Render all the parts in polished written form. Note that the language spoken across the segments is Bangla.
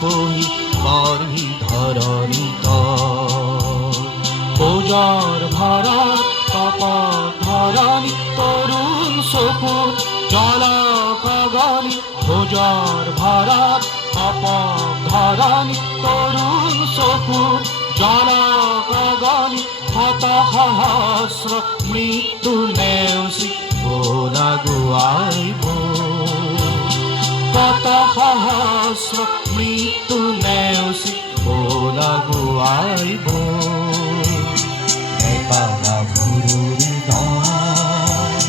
রূপহী বারি ধরণীতা পূজার ভারত তপত ধরণী তরুণ সপুর জলক গগনী পূজার ভারত তপত ধরণী তরুণ সপুর জলক গগনী হতসহস্র মৃত্যু নেওসি গোলা গুয়াইব কত সহস্র মৃত্যু নেওসি গোলা গুয়াইব একালা ভুরুর দল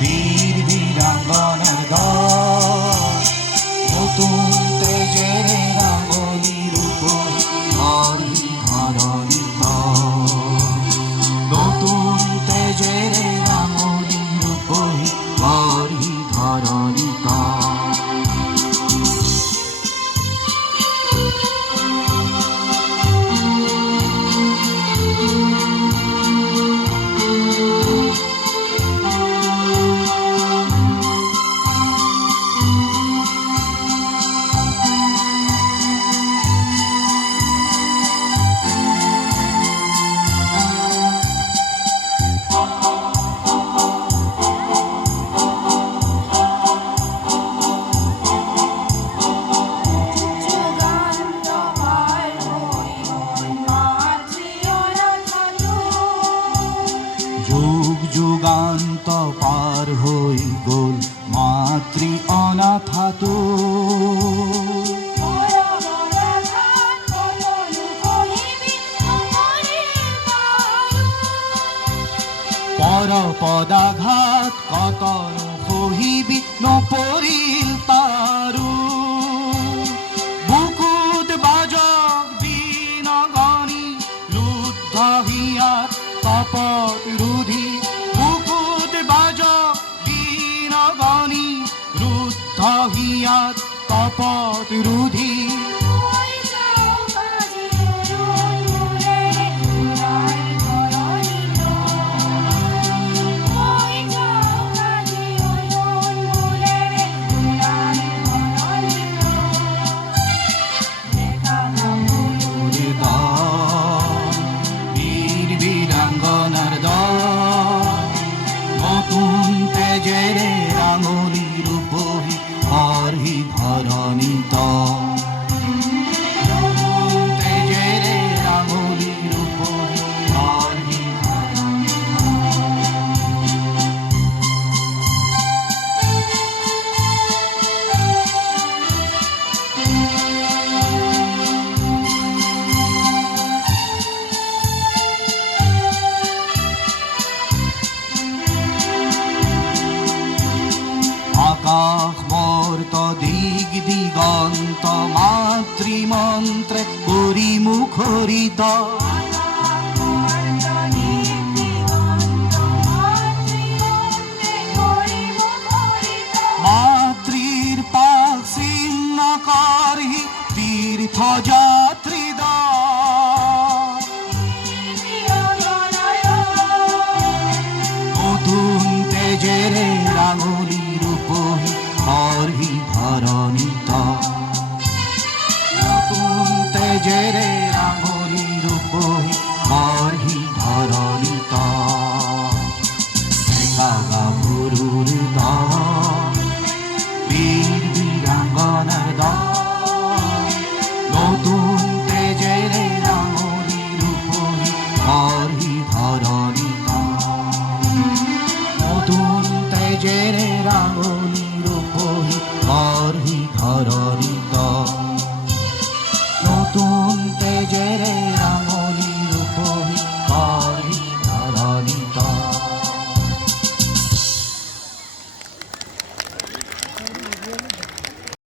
বীর বীরাঙ্গনার দল নতুন তেজের রাঙ্গলির উপর হরি ধরণী নতুন তেজের রাঙ্গলির উপর হরি ধরণী যুগ যুগান্ত পার হই গোল মাতৃ অনাথাতু পর পদাঘাত কত কহিবি নপরিল তারু বুকুত বাজক বিনগণী রুদ্ধ হিয়াত কপট রুধি বুকুত বাজক বিনগণী রুদ্ধ হিয়াত কপট রুধি নতুন তেজের রাঙ্গলির উপহি হরি ধরণী নতুন তেজের রাঙ্গলির উপহি হরি ধরণী আকাশ মর্ত দিগ দিগন্ত মাতৃমন্ত্রে করি মুখরিত মাতৃর পাক ছিন্ন করি তীর্থ যাত্রী নতুন তেজের রাঙ্গলির উপহি হরি ধরণী নতুন তেজের রাঙ্গলির উপহি হরি ধরণী একালা ভুরুর দল বীর বীরাঙ্গনার দল নতুন তেজের রাঙ্গলির উপহি হরি ধরণী নতুন তেজের রাঙ্গলির উপহি হরি ধরণী নতুন তেজের